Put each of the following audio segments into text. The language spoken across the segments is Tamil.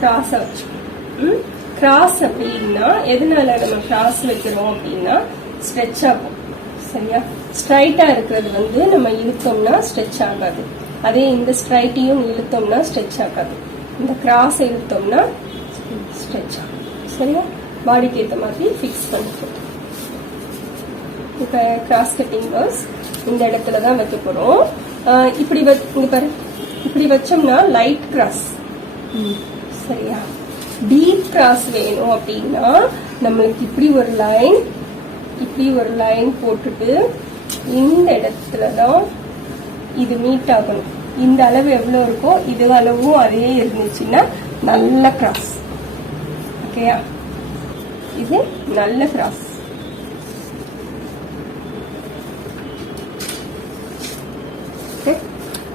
கிராஸா வச்சுக்கணும். கிராஸ் அப்படின்னா எதனால நம்ம கிராஸ் வைக்கிறோம் அப்படின்னா ஸ்ட்ரெச் ஆகும். சரியா? ஸ்ட்ரைட்டா இருக்கிறது வந்து நம்ம இழுத்தோம்னா ஸ்ட்ரெச் ஆகாது. அதே இந்த ஸ்ட்ரைட்டையும் இழுத்தோம்னா ஸ்ட்ரெச் ஆகாது. இந்த கிராஸ் இழுத்தோம்னா ஸ்ட்ரெச் ஆகும். சரியா? பாடிக்கு ஏற்ற மாதிரி ஃபிக்ஸ் பண்ணிக்கணும். இப்போ கிராஸ் கட்டிங் பர்ஸ் இந்த இடத்துல தான் வைக்க போறோம். இப்படி இங்க பாரு, இப்படி வச்சோம்னா லைட் கிராஸ். சரியா? டீப் கிராஸ் வேணும் அப்படின்னா நம்மளுக்கு இப்படி ஒரு லைன் போட்டுட்டு இந்த இடத்துல தான் இது மீட் ஆகணும். இந்த அளவு எவ்வளவு இருக்கோ இது அளவும் அதே இருந்துச்சுன்னா நல்ல கிராஸ். ஓகேயா? இது நல்ல கிராஸ்.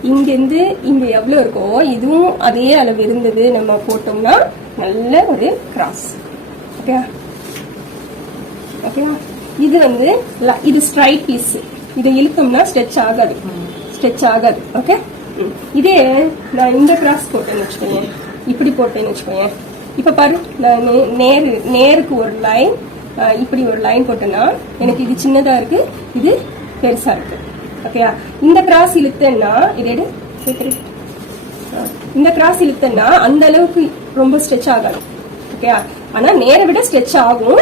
இங்கிருந்து இங்க எவ்வளவு இருக்கோ இதுவும் அதே அளவு இருந்தது நம்ம போட்டோம்னா நல்ல ஒரு கிராஸ். ஓகேயா? ஓகேவா? இது வந்து இது ஸ்ட்ரைட் பீஸ். இதை இழுத்தோம்னா ஸ்ட்ரெச் ஆகாது. ஓகே? இதே நான் இந்த கிராஸ் போட்டேன்னு வச்சுக்கோங்க, இப்படி போட்டேன்னு வச்சுக்கோங்க. இப்ப பாரு, நான் நேருக்கு ஒரு லைன், இப்படி ஒரு லைன் போட்டேன்னா எனக்கு இது சின்னதா இருக்கு, இது பெருசா இருக்கு. ஓகேயா? இந்த கிராஸ் இழுத்தேன்னா இந்த கிராஸ் இழுத்தேன்னா அந்த அளவுக்கு ரொம்ப ஸ்ட்ரெச் ஆகாது. ஓகேயா? ஆனா நேரை விட ஸ்ட்ரெச் ஆகும்.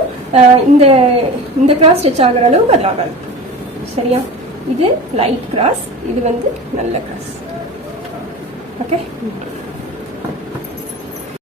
இந்த கிராஸ் ஸ்ட்ரெச் ஆகிற அளவுக்கு அது ஆகாது. சரியா? இது லைட் கிராஸ், இது வந்து நல்ல கிராஸ். ஓகே?